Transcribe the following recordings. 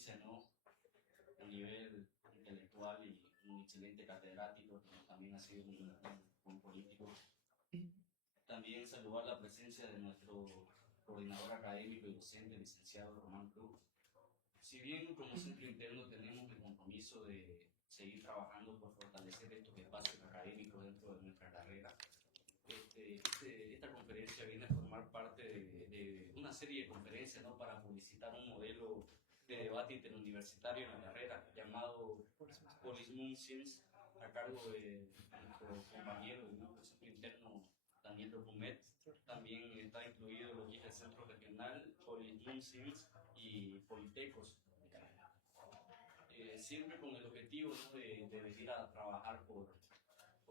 excelencia, ¿no? A nivel intelectual y un excelente catedrático, como también ha sido un político. También saludar la presencia de nuestro coordinador académico y docente, licenciado Román Cruz. Si bien como centro interno tenemos el compromiso de seguir trabajando por fortalecer estos espacios académicos dentro de nuestra carrera, esta conferencia viene a formar parte de una serie de conferencias, ¿no?, para publicitar un modelo de debate interuniversitario en la carrera llamado Polis Munciens, a cargo de nuestro compañero del grupo centro interno Daniel Documet. También está incluido lo que es el centro regional Polis Munciens y Politecos, siempre con el objetivo, ¿no?, de venir a trabajar por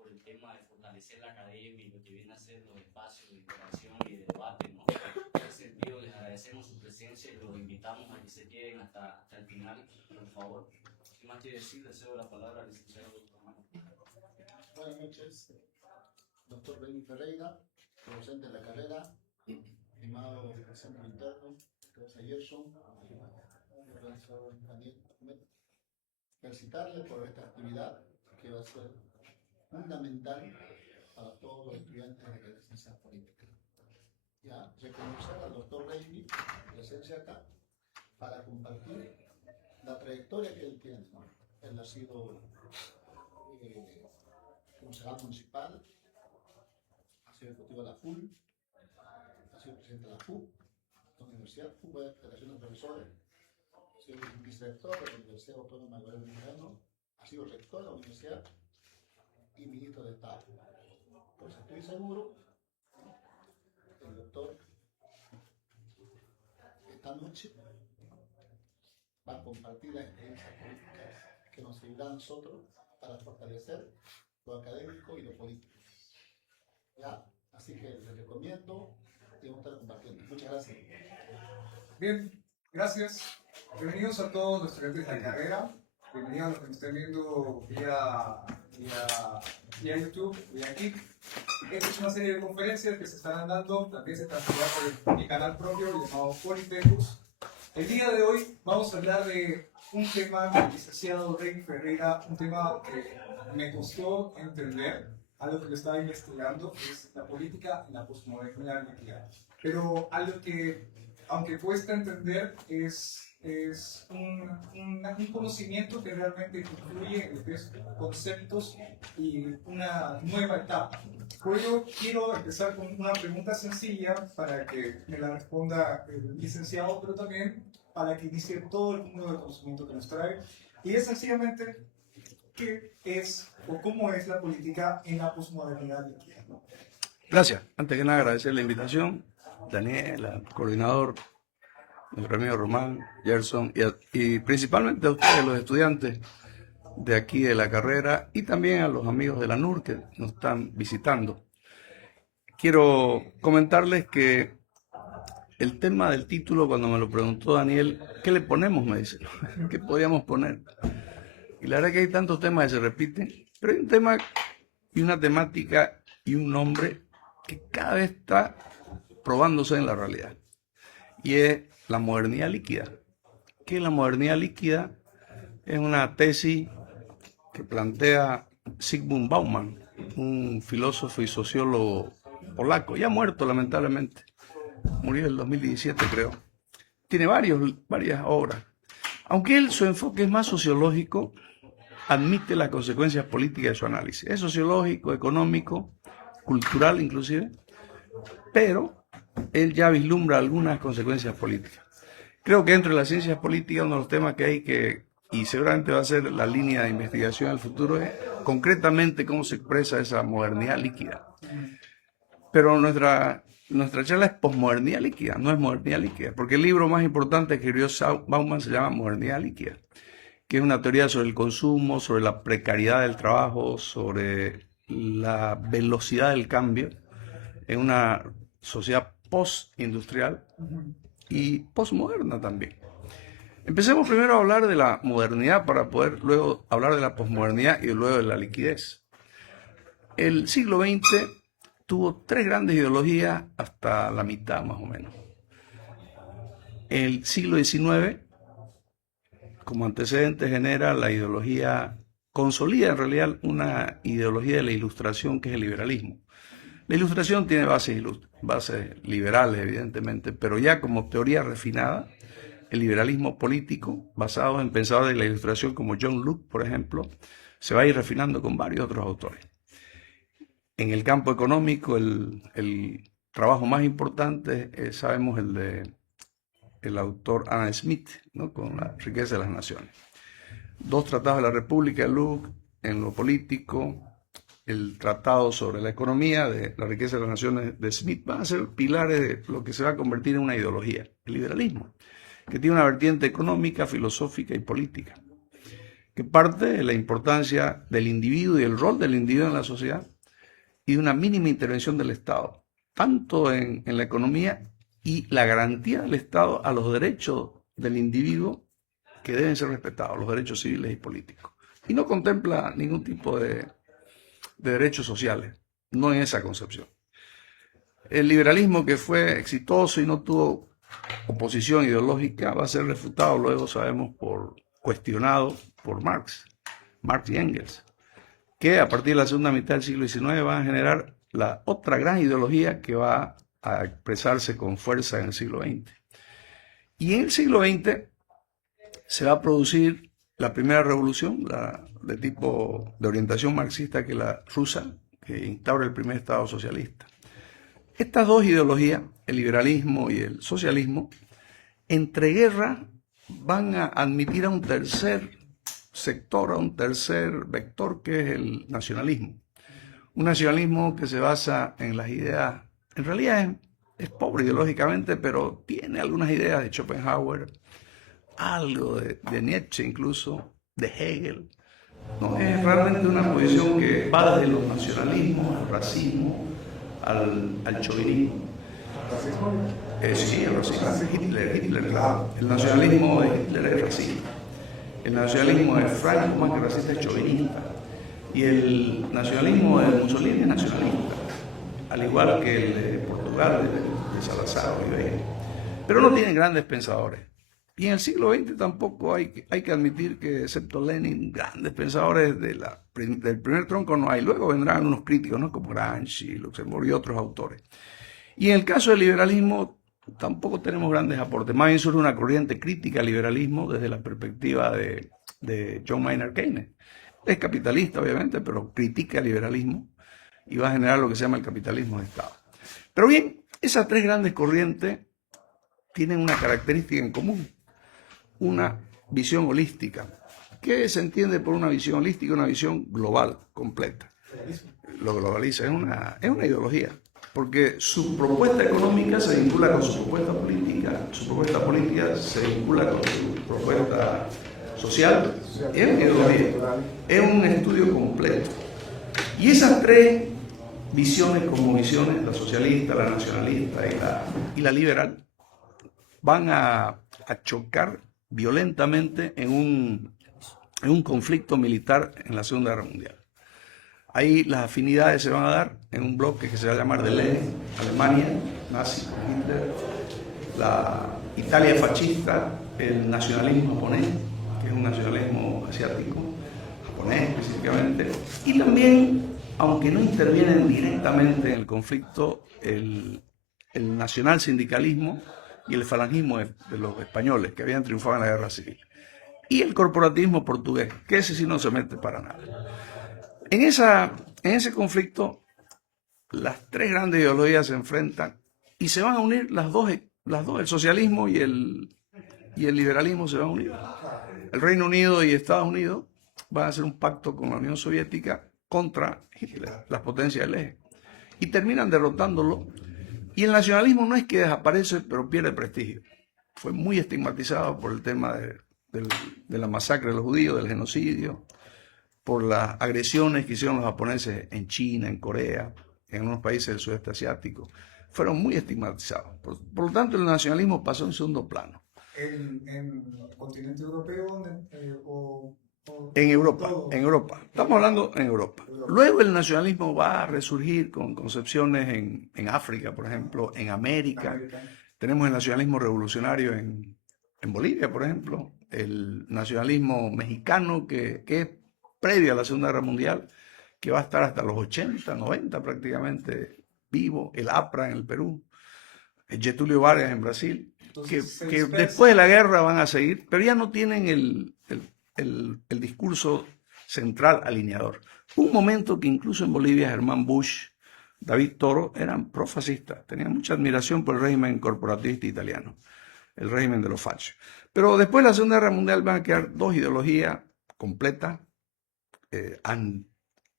el tema de fortalecer la academia y lo que viene a ser los espacios de interacción y de debate, ¿no? En ese sentido, les agradecemos su presencia y los invitamos a que se queden hasta el final, por favor. Sin más que decir, le cedo la palabra al licenciado Román. Buenas noches, doctor Benny Ferreira, docente de la carrera, estimado centro interno, profesor Gerson, profesor Daniel. Felicitarle por esta actividad que va a ser fundamental para todos los estudiantes de la ciencia política. Ya, reconocer al doctor Benny, presencia acá, para compartir la trayectoria que él tiene, ¿no? Él ha sido concejal municipal, ha sido ejecutivo de la FUL, ha sido presidente de la FU, de la Universidad FU de Federación de Profesores, ha sido vicerrector de la Universidad Autónoma de Guadalajara, ha sido rector de la universidad y ministro de Estado. Pues estoy seguro, el doctor esta noche va a compartir las experiencias políticas que nos ayudan a nosotros para fortalecer lo académico y lo político. ¿Ya? Así que les recomiendo y vamos a estar compartiendo. Muchas gracias. Bien, gracias. Bienvenidos a todos los estudiantes de la carrera. Bienvenidos a los que nos estén viendo vía YouTube, vía Kik. Esta es una serie de conferencias que se estarán dando, también se transmitirá por mi canal propio llamado Politecus. El día de hoy vamos a hablar de un tema del licenciado Rey Ferreira, un tema que me costó entender, algo que yo estaba investigando, es la política en la posmodernidad. Pero algo que, aunque cuesta entender, es un conocimiento que realmente incluye en lo que es conceptos y una nueva etapa. Por ello, quiero empezar con una pregunta sencilla para que me la responda el licenciado, pero también para que inicie todo el mundo del conocimiento que nos trae. Y es sencillamente, ¿qué es o cómo es la política en la posmodernidad líquida? Gracias. Antes que nada, agradecer la invitación, Daniel, al coordinador, nuestro amigo Román, Gerson, y principalmente a ustedes, los estudiantes de aquí de la carrera, y también a los amigos de la NUR que nos están visitando. Quiero comentarles que el tema del título, cuando me lo preguntó Daniel, ¿qué le ponemos? Me dice, ¿qué podíamos poner? Y la verdad que hay tantos temas que se repiten, pero hay un tema y una temática y un nombre que cada vez está probándose en la realidad, y es la modernidad líquida. ¿Qué es la modernidad líquida? Es una tesis que plantea Zygmunt Bauman, un filósofo y sociólogo polaco, ya muerto lamentablemente, murió en el 2017 creo. Tiene varias obras. Aunque su enfoque es más sociológico, admite las consecuencias políticas de su análisis. Es sociológico, económico, cultural inclusive, pero él ya vislumbra algunas consecuencias políticas. Creo que entre las ciencias políticas uno de los temas que hay que, y seguramente va a ser la línea de investigación del futuro, es concretamente cómo se expresa esa modernidad líquida. Pero nuestra charla es posmodernidad líquida, no es modernidad líquida, porque el libro más importante que escribió Bauman se llama Modernidad líquida, que es una teoría sobre el consumo, sobre la precariedad del trabajo, sobre la velocidad del cambio en una sociedad postindustrial y posmoderna también. Empecemos primero a hablar de la modernidad para poder luego hablar de la posmodernidad y luego de la liquidez. El siglo XX tuvo tres grandes ideologías hasta la mitad más o menos. El siglo XIX como antecedente genera la ideología, consolida en realidad una ideología de la ilustración que es el liberalismo. La ilustración tiene bases liberales, evidentemente, pero ya como teoría refinada, el liberalismo político, basado en pensadores de la ilustración como John Locke, por ejemplo, se va a ir refinando con varios otros autores. En el campo económico, el trabajo más importante es, sabemos, el de el autor Adam Smith, ¿no? Con la riqueza de las naciones. 2 tratados de la República de Locke en lo político, el tratado sobre la economía de la riqueza de las naciones de Smith van a ser pilares de lo que se va a convertir en una ideología, el liberalismo, que tiene una vertiente económica, filosófica y política, que parte de la importancia del individuo y el rol del individuo en la sociedad y de una mínima intervención del Estado, tanto en la economía y la garantía del Estado a los derechos del individuo que deben ser respetados, los derechos civiles y políticos. Y no contempla ningún tipo de derechos sociales, no en esa concepción. El liberalismo, que fue exitoso y no tuvo oposición ideológica, va a ser refutado luego, sabemos, cuestionado por Marx y Engels, que a partir de la segunda mitad del siglo XIX van a generar la otra gran ideología que va a expresarse con fuerza en el siglo XX. Y en el siglo XX se va a producir la primera revolución, de orientación marxista, que es la rusa, que instaura el primer Estado socialista. Estas 2 ideologías, el liberalismo y el socialismo, entre guerra van a admitir a un tercer sector, a un tercer vector, que es el nacionalismo. Un nacionalismo que se basa en las ideas, en realidad es pobre ideológicamente, pero tiene algunas ideas de Schopenhauer, algo de Nietzsche incluso, de Hegel. No, es realmente una posición que va desde los nacionalismos, al racismo, al chauvinismo. Sí, el racismo. Hitler, el nacionalismo de Hitler es racista. El nacionalismo de Franco, más que racista, es chauvinista. Y el nacionalismo de Mussolini es nacionalista, al igual que el de Portugal, de Salazar o Oliveira. Pero no tienen grandes pensadores. Y en el siglo XX tampoco hay que admitir que, excepto Lenin, grandes pensadores del primer tronco no hay. Luego vendrán unos críticos, ¿no? Como Gramsci, Luxemburgo y otros autores. Y en el caso del liberalismo tampoco tenemos grandes aportes. Más bien surge una corriente crítica al liberalismo desde la perspectiva de John Maynard Keynes. Es capitalista, obviamente, pero critica el liberalismo y va a generar lo que se llama el capitalismo de Estado. Pero bien, esas 3 grandes corrientes tienen una característica en común: una visión holística. ¿Qué se entiende por una visión holística? Una visión global, completa. Lo globaliza, es una ideología, porque su propuesta económica se vincula con su propuesta política se vincula con su propuesta social, es una ideología, es un estudio completo. Y esas 3 visiones como visiones, la socialista, la nacionalista y la liberal, van a chocar violentamente en un conflicto militar en la Segunda Guerra Mundial. Ahí las afinidades se van a dar en un bloque que se va a llamar del Eje, Alemania, nazi, Hitler, la Italia fascista, el nacionalismo japonés, que es un nacionalismo asiático, japonés específicamente, y también, aunque no intervienen directamente en el conflicto, el nacional sindicalismo y el falangismo de los españoles que habían triunfado en la guerra civil. Y el corporativismo portugués, que ese sí no se mete para nada. En ese conflicto, las 3 grandes ideologías se enfrentan y se van a unir las dos, el socialismo y el liberalismo se van a unir. El Reino Unido y Estados Unidos van a hacer un pacto con la Unión Soviética contra Hitler, las potencias del eje, y terminan derrotándolo. Y el nacionalismo no es que desaparece, pero pierde prestigio. Fue muy estigmatizado por el tema de la masacre de los judíos, del genocidio, por las agresiones que hicieron los japoneses en China, en Corea, en unos países del sudeste asiático. Fueron muy estigmatizados. Por lo tanto, el nacionalismo pasó en segundo plano. ¿En el continente europeo En Europa. Estamos hablando en Europa. Luego el nacionalismo va a resurgir con concepciones en África, por ejemplo, en América. Tenemos el nacionalismo revolucionario en Bolivia, por ejemplo, el nacionalismo mexicano, que es previo a la Segunda Guerra Mundial, que va a estar hasta los 80, 90 prácticamente vivo, el APRA en el Perú, el Getúlio Vargas en Brasil, Entonces, que después de la guerra van a seguir, pero ya no tienen el discurso central alineador. Hubo un momento que incluso en Bolivia Germán Bush, David Toro eran profascistas, tenían mucha admiración por el régimen corporativista italiano, el régimen de los fachos. Pero después de la Segunda Guerra Mundial van a quedar dos ideologías completas,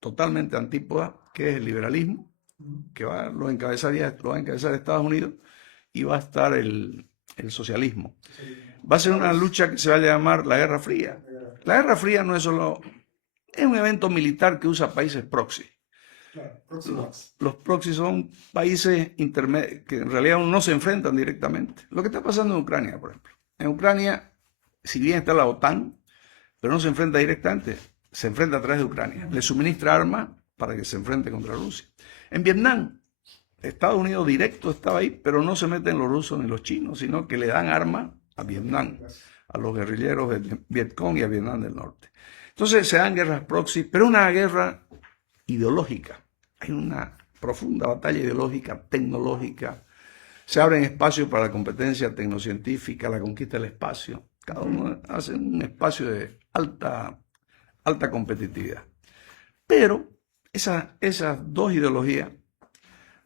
totalmente antípodas, que es el liberalismo, que lo va a encabezar Estados Unidos, y va a estar el socialismo. Va a ser una lucha que se va a llamar la Guerra Fría. La Guerra Fría no es solo... Es un evento militar que usa países proxy. Los proxy son países intermedios que en realidad no se enfrentan directamente. Lo que está pasando en Ucrania, por ejemplo. En Ucrania, si bien está la OTAN, pero no se enfrenta directamente, se enfrenta a través de Ucrania. Le suministra armas para que se enfrente contra Rusia. En Vietnam, Estados Unidos directo estaba ahí, pero no se meten los rusos ni los chinos, sino que le dan armas a Vietnam, a los guerrilleros de Vietcong y a Vietnam del Norte. Entonces se dan guerras proxy, pero una guerra ideológica. Hay una profunda batalla ideológica, tecnológica. Se abren espacios para la competencia tecnocientífica, la conquista del espacio. Cada uno hace un espacio de alta competitividad. Pero esas dos ideologías,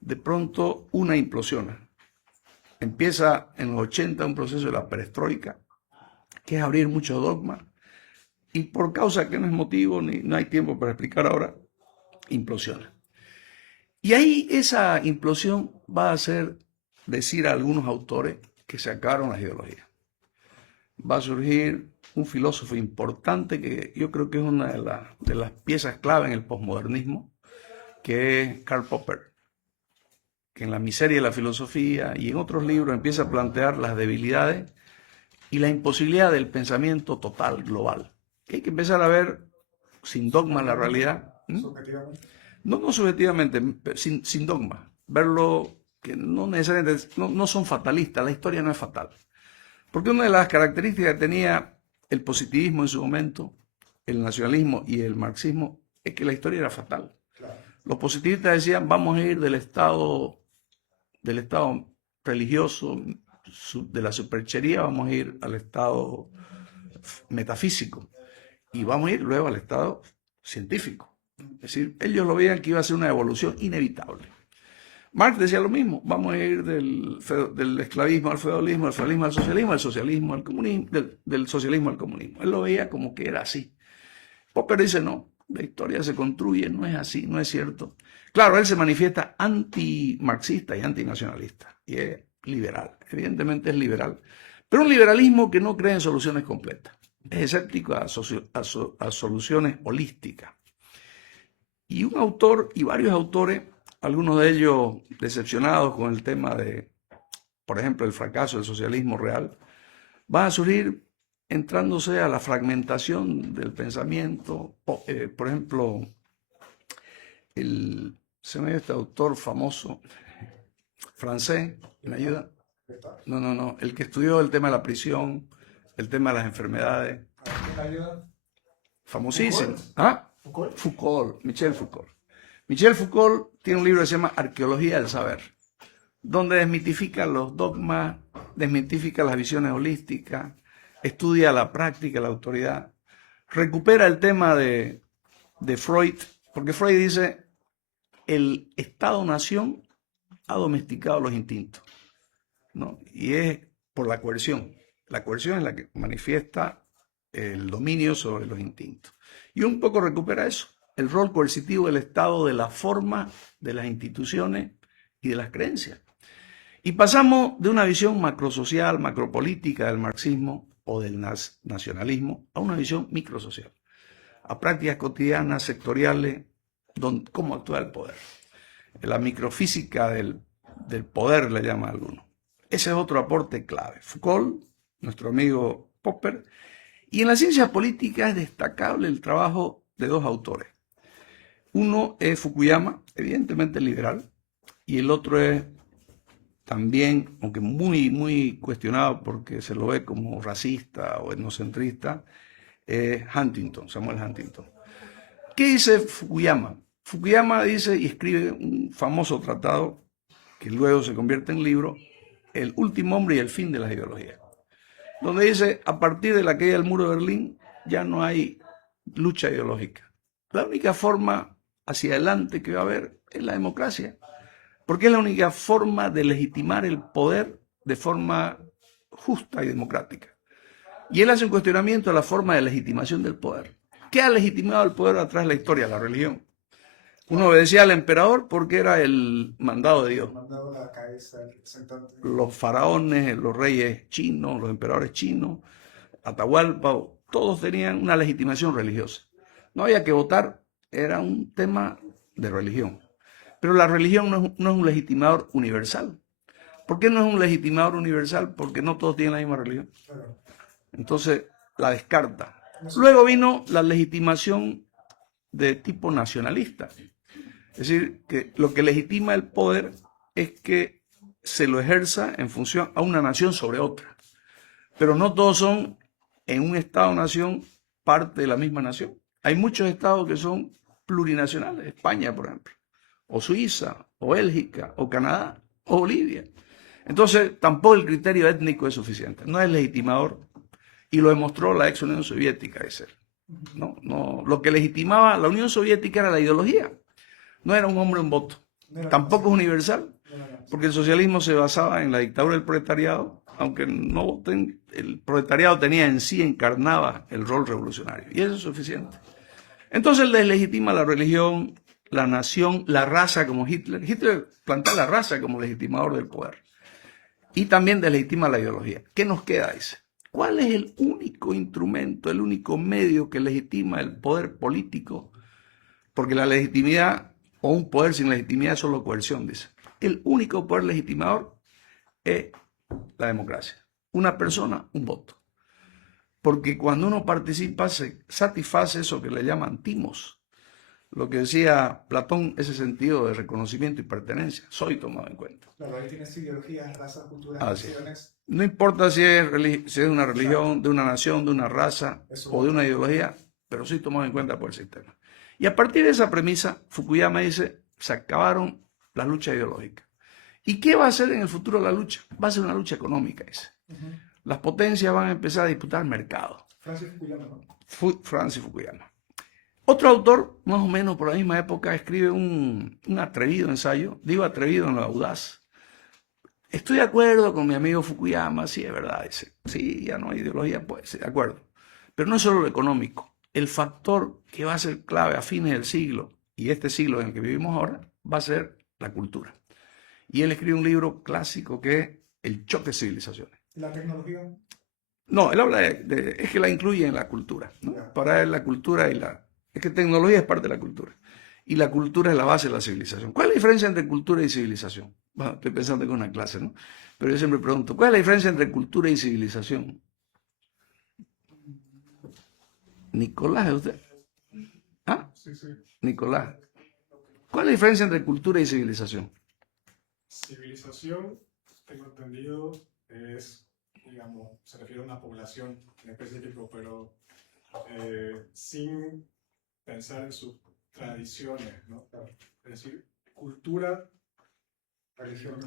de pronto una implosiona. Empieza en los 80 un proceso de la perestroika, que es abrir muchos dogmas, y por causa que no es motivo, ni no hay tiempo para explicar ahora, implosiona. Y ahí esa implosión va a hacer decir a algunos autores que se acabaron las ideologías. Va a surgir un filósofo importante que yo creo que es una de las piezas clave en el posmodernismo, que es Karl Popper, que en La miseria de la filosofía y en otros libros empieza a plantear las debilidades y la imposibilidad del pensamiento total, global. Que hay que empezar a ver sin dogma la realidad. Subjetivamente. No subjetivamente, sin dogma. Verlo que no necesariamente, no son fatalistas, la historia no es fatal. Porque una de las características que tenía el positivismo en su momento, el nacionalismo y el marxismo, es que la historia era fatal. Claro. Los positivistas decían, vamos a ir del estado religioso, de la superchería, vamos a ir al estado metafísico y vamos a ir luego al estado científico. Es decir, ellos lo veían que iba a ser una evolución inevitable. Marx decía lo mismo, vamos a ir del esclavismo al feudalismo, del feudalismo al socialismo, del socialismo al comunismo, del socialismo al comunismo. Él lo veía como que era así. Popper dice, no, la historia se construye, no es así, no es cierto. Claro, él se manifiesta antimarxista y antinacionalista, y es liberal, evidentemente es liberal, pero un liberalismo que no cree en soluciones completas, es escéptico a soluciones holísticas. Y un autor y varios autores, algunos de ellos decepcionados con el tema de, por ejemplo, el fracaso del socialismo real, van a surgir entrándose a la fragmentación del pensamiento. Por ejemplo, se me dio este autor famoso, francés, ¿me ayuda? No, el que estudió el tema de la prisión, el tema de las enfermedades. ¿Me ayuda? Famosísimo. ¿Ah? Foucault, Michel Foucault. Michel Foucault tiene un libro que se llama Arqueología del Saber, donde desmitifica los dogmas, desmitifica las visiones holísticas, estudia la práctica, la autoridad, recupera el tema de Freud, porque Freud dice, el Estado-nación ha domesticado los instintos, ¿no? Y es por la coerción. La coerción es la que manifiesta el dominio sobre los instintos. Y un poco recupera eso, el rol coercitivo del Estado, de la forma, de las instituciones y de las creencias. Y pasamos de una visión macrosocial, macropolítica del marxismo o del nacionalismo a una visión microsocial, a prácticas cotidianas, sectoriales, cómo actúa el poder. La microfísica del poder le llama a alguno. Ese es otro aporte clave. Foucault, nuestro amigo Popper. Y en la ciencia política es destacable el trabajo de dos autores. Uno es Fukuyama, evidentemente liberal, y el otro es también, aunque muy, muy cuestionado porque se lo ve como racista o etnocentrista, es Huntington, Samuel Huntington. ¿Qué dice Fukuyama? Fukuyama dice y escribe un famoso tratado que luego se convierte en libro, El último hombre y el fin de las ideologías, donde dice, a partir de la caída del muro de Berlín ya no hay lucha ideológica. La única forma hacia adelante que va a haber es la democracia, porque es la única forma de legitimar el poder de forma justa y democrática. Y él hace un cuestionamiento a la forma de legitimación del poder. ¿Qué ha legitimado el poder a través de la historia? La religión. Uno obedecía al emperador porque era el mandado de Dios. Mandado a la cabeza, el representante. Los faraones, los reyes chinos, los emperadores chinos, Atahualpa, todos tenían una legitimación religiosa. No había que votar, era un tema de religión. Pero la religión no es un legitimador universal. ¿Por qué no es un legitimador universal? Porque no todos tienen la misma religión. Claro. Entonces la descarta. Luego vino la legitimación de tipo nacionalista. Es decir, que lo que legitima el poder es que se lo ejerza en función a una nación sobre otra. Pero no todos son en un Estado-nación parte de la misma nación. Hay muchos estados que son plurinacionales, España, por ejemplo, o Suiza, o Bélgica, o Canadá, o Bolivia. Entonces, tampoco el criterio étnico es suficiente, no es legitimador, y lo demostró la ex Unión Soviética, es él. No, lo que legitimaba la Unión Soviética era la ideología, no era un hombre un voto. Tampoco es universal, porque el socialismo se basaba en la dictadura del proletariado, aunque no voten, el proletariado tenía en sí, encarnaba el rol revolucionario, y eso es suficiente. Entonces deslegitima la religión, la nación, la raza como Hitler. Hitler plantea la raza como legitimador del poder. Y también deslegitima la ideología. ¿Qué nos queda? Dice. ¿Cuál es el único instrumento, el único medio que legitima el poder político? Porque la legitimidad o un poder sin legitimidad es solo coerción, dice. El único poder legitimador es la democracia. Una persona, un voto. Porque cuando uno participa se satisface eso que le llaman timos. Lo que decía Platón, ese sentido de reconocimiento y pertenencia. Soy tomado en cuenta. Claro, ahí tienes ideologías, razas, culturas, naciones. No importa si es una religión, de una nación, de una raza o de una ideología, pero soy tomado en cuenta por el sistema. Y a partir de esa premisa, Fukuyama dice, se acabaron las luchas ideológicas. ¿Y qué va a ser en el futuro la lucha? Va a ser una lucha económica, dice. Las potencias van a empezar a disputar mercado. Francis Fukuyama, ¿no? Francis Fukuyama. Otro autor, más o menos por la misma época, escribe un atrevido ensayo, digo atrevido en lo audaz. Estoy de acuerdo con mi amigo Fukuyama, sí, es verdad, dice, sí, ya no hay ideología, pues, sí, de acuerdo. Pero no es solo lo económico, el factor que va a ser clave a fines del siglo, y este siglo en el que vivimos ahora, va a ser la cultura. Y él escribe un libro clásico que es El choque de civilizaciones. ¿La tecnología? No, él habla es que la incluye en la cultura, ¿no? Para él la cultura y es que tecnología es parte de la cultura. Y la cultura es la base de la civilización. ¿Cuál es la diferencia entre cultura y civilización? Bueno, estoy pensando que es una clase, ¿no? Pero yo siempre pregunto, ¿cuál es la diferencia entre cultura y civilización? Nicolás, ¿es usted? ¿Ah? Sí, sí. Nicolás. ¿Cuál es la diferencia entre cultura y civilización? Civilización, tengo entendido, es, digamos, se refiere a una población en específico, pero sin pensar en sus tradiciones, ¿no? Es decir, cultura, Religión,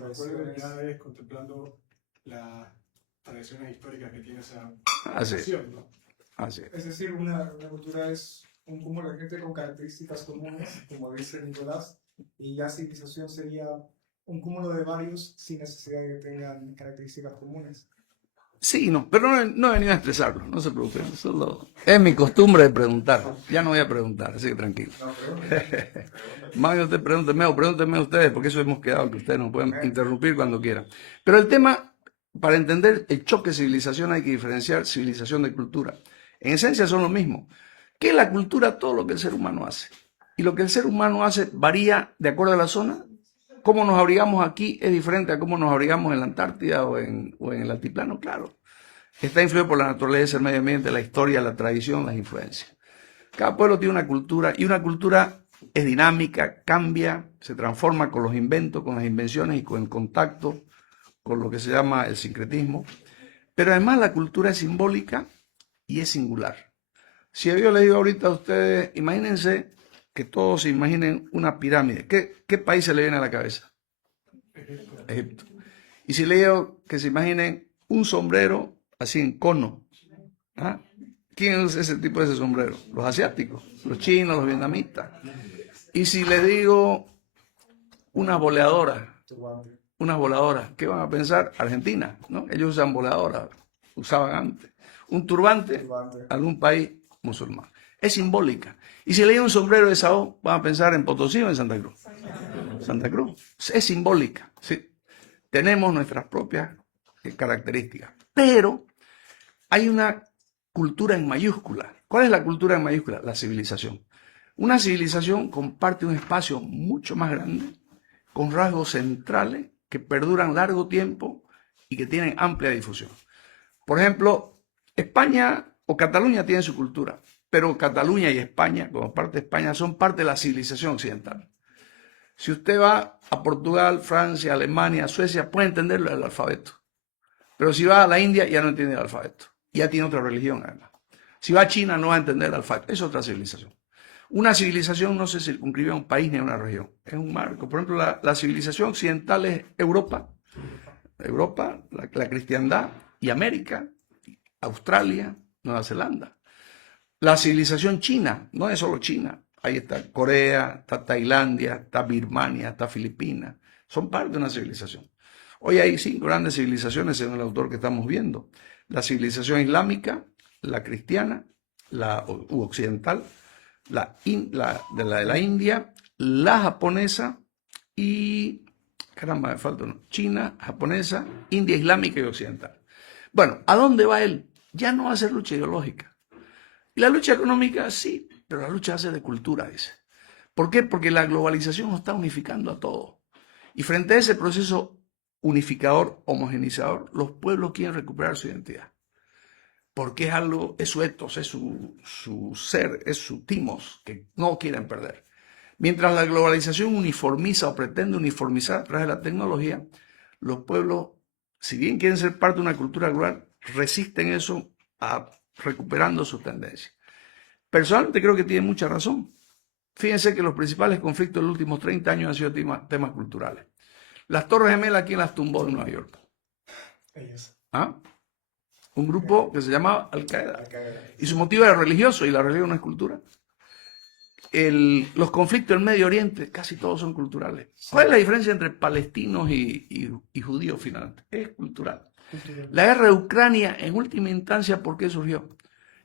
ya es contemplando las tradiciones históricas que tiene esa Así es. nación, ¿no? Así es. Es decir, una cultura es un cúmulo de gente con características comunes, como dice Nicolás, y ya civilización sería un cúmulo de varios sin necesidad de que tengan características comunes. Sí, no, pero no he venido a estresarlo, no se preocupen. Es mi costumbre de preguntar. Ya no voy a preguntar, así que tranquilo. Más bien usted pregúntenme o pregúntenme ustedes, porque eso hemos quedado, que ustedes nos pueden interrumpir cuando quieran. Pero el tema, para entender el choque de civilización hay que diferenciar civilización de cultura. En esencia son lo mismo. ¿Qué es la cultura? Todo lo que el ser humano hace. Y lo que el ser humano hace varía de acuerdo a la zona. Cómo nos abrigamos aquí es diferente a cómo nos abrigamos en la Antártida o en el altiplano, claro. Está influido por la naturaleza, el medio ambiente, la historia, la tradición, las influencias. Cada pueblo tiene una cultura y una cultura es dinámica, cambia, se transforma con los inventos, con las invenciones y con el contacto con lo que se llama el sincretismo, pero además la cultura es simbólica y es singular. Si yo le digo ahorita a ustedes, imagínense que todos se imaginen una pirámide. ¿Qué país se le viene a la cabeza? Egipto. Y si le digo que se imaginen un sombrero así en cono, ¿ah? ¿Quién usa ese tipo de ese sombrero? Los asiáticos, los chinos, los vietnamitas. Y si les digo unas voladoras, ¿qué van a pensar? Argentina, ¿no? Ellos usan voladoras, usaban antes. Un turbante, algún país musulmán. Es simbólica. Y si le digo un sombrero de Sao, van a pensar en Potosí o en Santa Cruz. Santa Cruz. Es simbólica, ¿sí? Tenemos nuestras propias características. Pero hay una cultura en mayúscula. ¿Cuál es la cultura en mayúscula? La civilización. Una civilización comparte un espacio mucho más grande, con rasgos centrales que perduran largo tiempo y que tienen amplia difusión. Por ejemplo, España o Cataluña tienen su cultura, pero Cataluña y España, como parte de España, son parte de la civilización occidental. Si usted va a Portugal, Francia, Alemania, Suecia, puede entender el alfabeto. Pero si va a la India, ya no entiende el alfabeto. Ya tiene otra religión, además. Si va a China, no va a entender el alfabeto. Es otra civilización. Una civilización no se circunscribe a un país ni a una región. Es un marco. Por ejemplo, la civilización occidental es Europa, la cristiandad, y América, Australia, Nueva Zelanda. La civilización china no es solo China. Ahí está Corea, está Tailandia, está Birmania, está Filipinas. Son parte de una civilización. Hoy hay 5 grandes civilizaciones según el autor que estamos viendo. La civilización islámica, la cristiana, la occidental, de la India, la japonesa y, caramba, me falta uno, China, japonesa, India islámica y occidental. Bueno, ¿a dónde va él? Ya no va a ser lucha ideológica. Y la lucha económica, sí, pero la lucha va a ser de cultura, dice. ¿Por qué? Porque la globalización nos está unificando a todos. Y frente a ese proceso unificador, homogenizador, los pueblos quieren recuperar su identidad. Porque es su ethos, es su ser, es su timos, que no quieren perder. Mientras la globalización uniformiza o pretende uniformizar a través de la tecnología, los pueblos, si bien quieren ser parte de una cultura global, resisten eso recuperando sus tendencias. Personalmente creo que tiene mucha razón. Fíjense que los principales conflictos de los últimos 30 años han sido temas culturales. Las Torres Gemelas, ¿quién las tumbó en Nueva York? ¿Ah? Un grupo que se llamaba Al-Qaeda. Y su motivo era religioso, y la religión no es cultura. Los conflictos del Medio Oriente, casi todos son culturales. ¿Cuál es la diferencia entre palestinos y judíos finalmente? Es cultural. La guerra de Ucrania, en última instancia, ¿por qué surgió?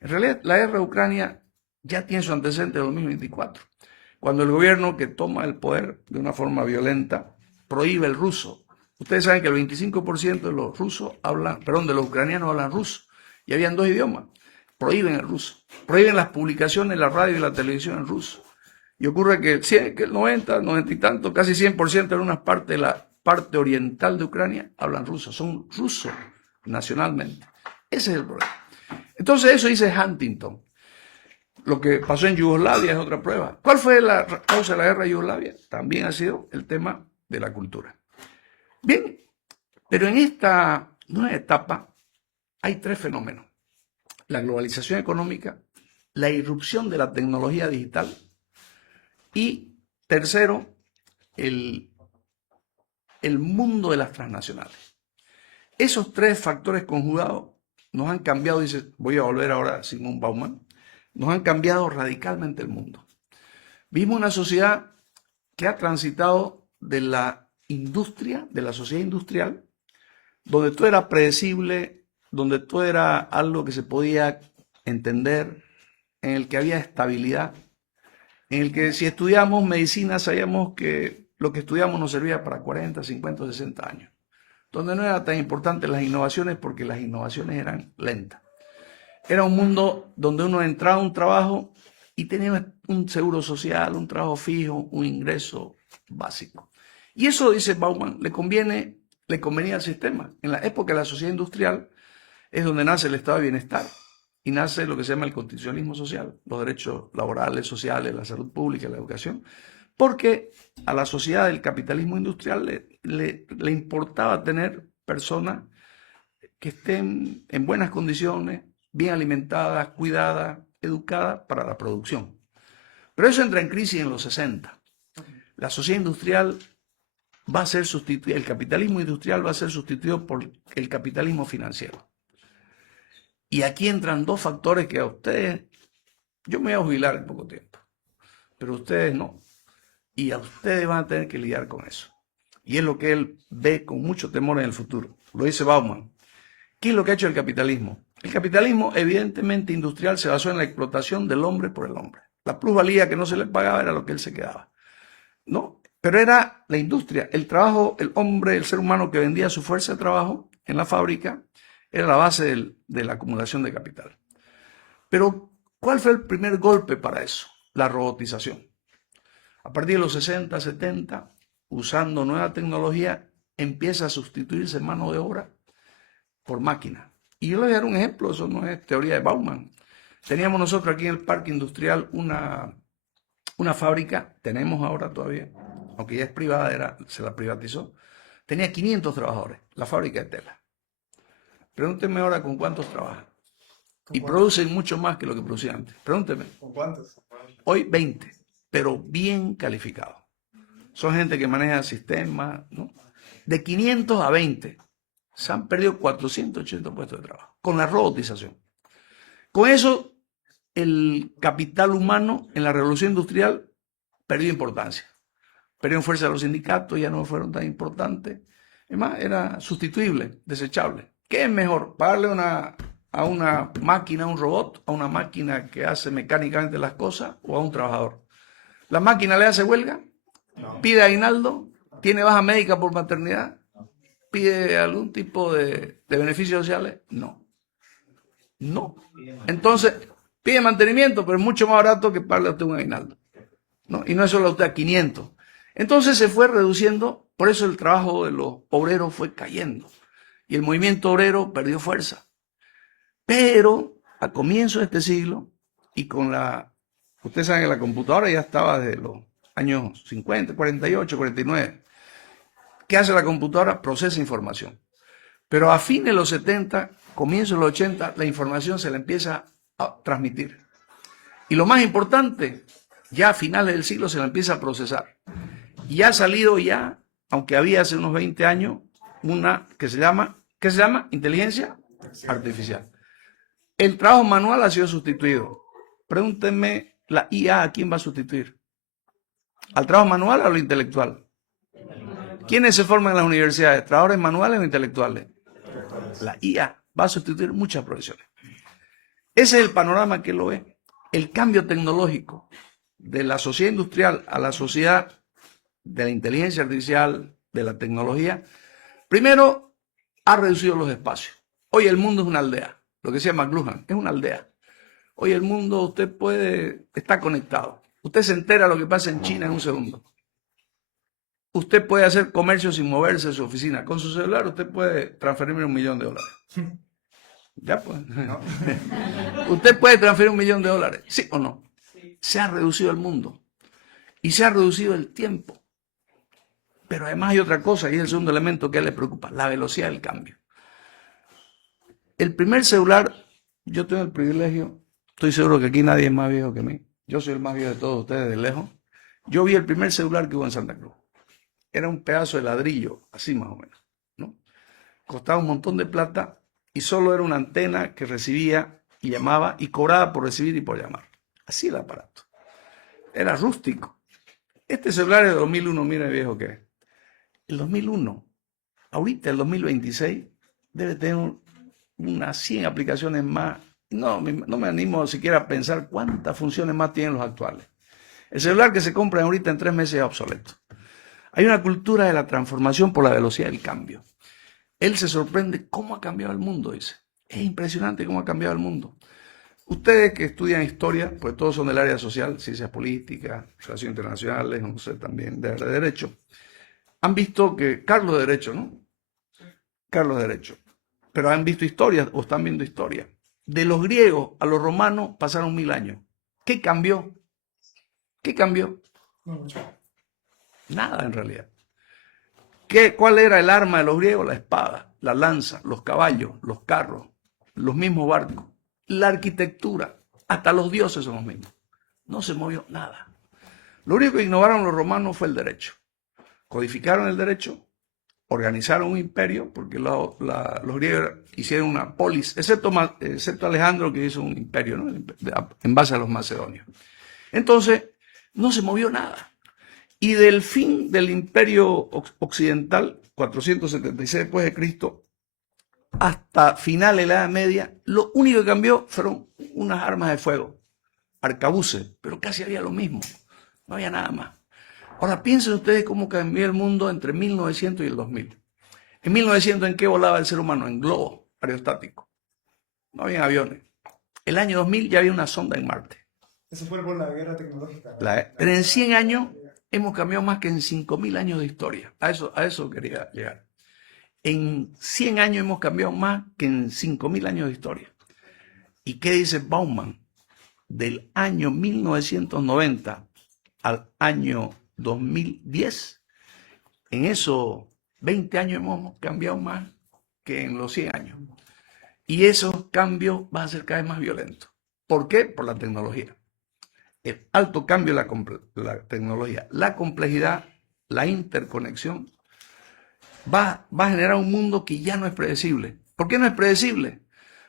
En realidad, la guerra de Ucrania ya tiene su antecedente en 2024, cuando el gobierno que toma el poder de una forma violenta prohíbe el ruso. Ustedes saben que el 25% de los de los ucranianos hablan ruso, y habían 2 idiomas. Prohíben el ruso, prohíben las publicaciones, la radio y la televisión en ruso. Y ocurre que el 90 y tanto, casi 100% en una parte de la parte oriental de Ucrania hablan ruso, son rusos nacionalmente. Ese es el problema. Entonces eso dice Huntington. Lo que pasó en Yugoslavia es otra prueba. ¿Cuál fue la causa de la guerra de Yugoslavia? También ha sido el tema de la cultura. Bien, pero en esta nueva etapa hay 3 fenómenos. La globalización económica, la irrupción de la tecnología digital y, tercero, el mundo de las transnacionales. Esos 3 factores conjugados nos han cambiado, dice, voy a volver ahora a Zygmunt Bauman, nos han cambiado radicalmente el mundo. Vimos una sociedad que ha transitado de la industria, de la sociedad industrial, donde todo era predecible, donde todo era algo que se podía entender, en el que había estabilidad, en el que si estudiamos medicina sabíamos que lo que estudiamos nos servía para 40, 50, 60 años, donde no eran tan importantes las innovaciones porque las innovaciones eran lentas. Era un mundo donde uno entraba a un trabajo y tenía un seguro social, un trabajo fijo, un ingreso básico. Y eso, dice Bauman, le convenía al sistema. En la época de la sociedad industrial es donde nace el estado de bienestar y nace lo que se llama el constitucionalismo social, los derechos laborales, sociales, la salud pública, la educación, porque a la sociedad del capitalismo industrial le importaba tener personas que estén en buenas condiciones, bien alimentadas, cuidadas, educadas para la producción. Pero eso entra en crisis en los 60. La sociedad industrial va a ser sustituida, el capitalismo industrial va a ser sustituido por el capitalismo financiero. Y aquí entran dos factores que a ustedes, yo me voy a jubilar en poco tiempo, pero ustedes no. Y a ustedes van a tener que lidiar con eso. Y es lo que él ve con mucho temor en el futuro. Lo dice Bauman. ¿Qué es lo que ha hecho el capitalismo? El capitalismo, evidentemente industrial, se basó en la explotación del hombre por el hombre. La plusvalía que no se le pagaba era lo que él se quedaba, ¿no? Pero era la industria, el trabajo, el hombre, el ser humano que vendía su fuerza de trabajo en la fábrica, era la base de la acumulación de capital. Pero, ¿cuál fue el primer golpe para eso? La robotización. A partir de los 60, 70, usando nueva tecnología, empieza a sustituirse mano de obra por máquina. Y yo les voy a dar un ejemplo, eso no es teoría de Bauman. Teníamos nosotros aquí en el parque industrial una fábrica, tenemos ahora todavía, aunque ya es privada, se la privatizó, tenía 500 trabajadores, la fábrica de tela. Pregúntenme ahora con cuántos trabajan. Y producen mucho más que lo que producían antes. Pregúntenme. ¿Con cuántos? Hoy 20, pero bien calificados. Son gente que maneja sistemas, ¿no? De 500 a 20. Se han perdido 480 puestos de trabajo con la robotización. Con eso, el capital humano en la revolución industrial perdió importancia. Perdieron fuerza los sindicatos, ya no fueron tan importantes. Es más, era sustituible, desechable. ¿Qué es mejor? ¿Pagarle a una máquina, a un robot, a una máquina que hace mecánicamente las cosas o a un trabajador? ¿La máquina le hace huelga? No. ¿Pide aguinaldo? ¿Tiene baja médica por maternidad? ¿Pide algún tipo de beneficios sociales? No. No. Entonces, pide mantenimiento, pero es mucho más barato que pagarle a usted un aguinaldo, ¿no? Y no es solo a usted, a 500. Entonces se fue reduciendo, por eso el trabajo de los obreros fue cayendo. Y el movimiento obrero perdió fuerza. Pero a comienzo de este siglo, y ustedes saben que la computadora ya estaba desde los años 50, 48, 49. ¿Qué hace la computadora? Procesa información. Pero a fines de los 70, comienzo de los 80, la información se la empieza a transmitir. Y lo más importante, ya a finales del siglo se la empieza a procesar. Y ha salido ya, aunque había hace unos 20 años, una que se llama, ¿qué se llama? Inteligencia artificial. El trabajo manual ha sido sustituido. Pregúntenme, la IA, ¿a quién va a sustituir? ¿Al trabajo manual o a lo intelectual? ¿Quiénes se forman en las universidades? ¿Trabajadores manuales o intelectuales? La IA va a sustituir muchas profesiones. Ese es el panorama que lo ve. El cambio tecnológico de la sociedad industrial a la sociedad de la inteligencia artificial, de la tecnología, primero ha reducido los espacios. Hoy el mundo es una aldea. Lo que decía McLuhan, es una aldea. Hoy el mundo está conectado. Usted se entera de lo que pasa en China en un segundo. Usted puede hacer comercio sin moverse de su oficina. Con su celular usted puede transferirme $1 millón. Ya pues. No. Usted puede transferir $1 millón, ¿sí o no? Sí. Se ha reducido el mundo y se ha reducido el tiempo. Pero además hay otra cosa, y es el segundo elemento que a él le preocupa, la velocidad del cambio. El primer celular, yo tengo el privilegio, estoy seguro que aquí nadie es más viejo que mí. Yo soy el más viejo de todos ustedes de lejos. Yo vi el primer celular que hubo en Santa Cruz. Era un pedazo de ladrillo, así más o menos, ¿no? Costaba un montón de plata y solo era una antena que recibía y llamaba y cobraba por recibir y por llamar. Así el aparato. Era rústico. Este celular es de 2001, mira el viejo que es. El 2001, ahorita el 2026, debe tener unas 100 aplicaciones más. No me animo siquiera a pensar cuántas funciones más tienen los actuales. El celular que se compra ahorita en 3 meses es obsoleto. Hay una cultura de la transformación por la velocidad del cambio. Él se sorprende cómo ha cambiado el mundo, dice. Es impresionante cómo ha cambiado el mundo. Ustedes que estudian historia, pues todos son del área social, ciencias políticas, relaciones internacionales, no sé, también de derecho, han visto que Carlos de Derecho, ¿no? Carlos de Derecho. Pero han visto historia o están viendo historia. De los griegos a los romanos pasaron 1000 años. ¿Qué cambió? ¿Qué cambió? No mucho. Nada en realidad. ¿Cuál era el arma de los griegos? La espada. la lanza, los caballos, los carros, los mismos barcos, la arquitectura, hasta los dioses son los mismos. No se movió nada. Lo único que innovaron los romanos fue el derecho. Codificaron el derecho, organizaron un imperio, porque los griegos hicieron una polis, excepto Alejandro, que hizo un imperio, ¿no? En base a los macedonios. Entonces, no se movió nada. Y del fin del imperio occidental, 476 después de Cristo, hasta final de la Edad Media, lo único que cambió fueron unas armas de fuego, arcabuces, pero casi había lo mismo, no había nada más. Ahora piensen ustedes cómo cambió el mundo entre 1900 y el 2000. En 1900, ¿en qué volaba el ser humano? En globos aerostáticos. No había aviones. El año 2000 ya había una sonda en Marte. Eso fue por la guerra tecnológica. Pero en 100 años hemos cambiado más que en 5000 años de historia. A eso quería llegar. En 100 años hemos cambiado más que en 5000 años de historia. ¿Y qué dice Bauman? Del año 1990 al año 2010, en esos 20 años hemos cambiado más que en los 100 años. Y esos cambios van a ser cada vez más violentos. ¿Por qué? Por la tecnología. El alto cambio de la tecnología, la complejidad, la interconexión, va a generar un mundo que ya no es predecible. ¿Por qué no es predecible?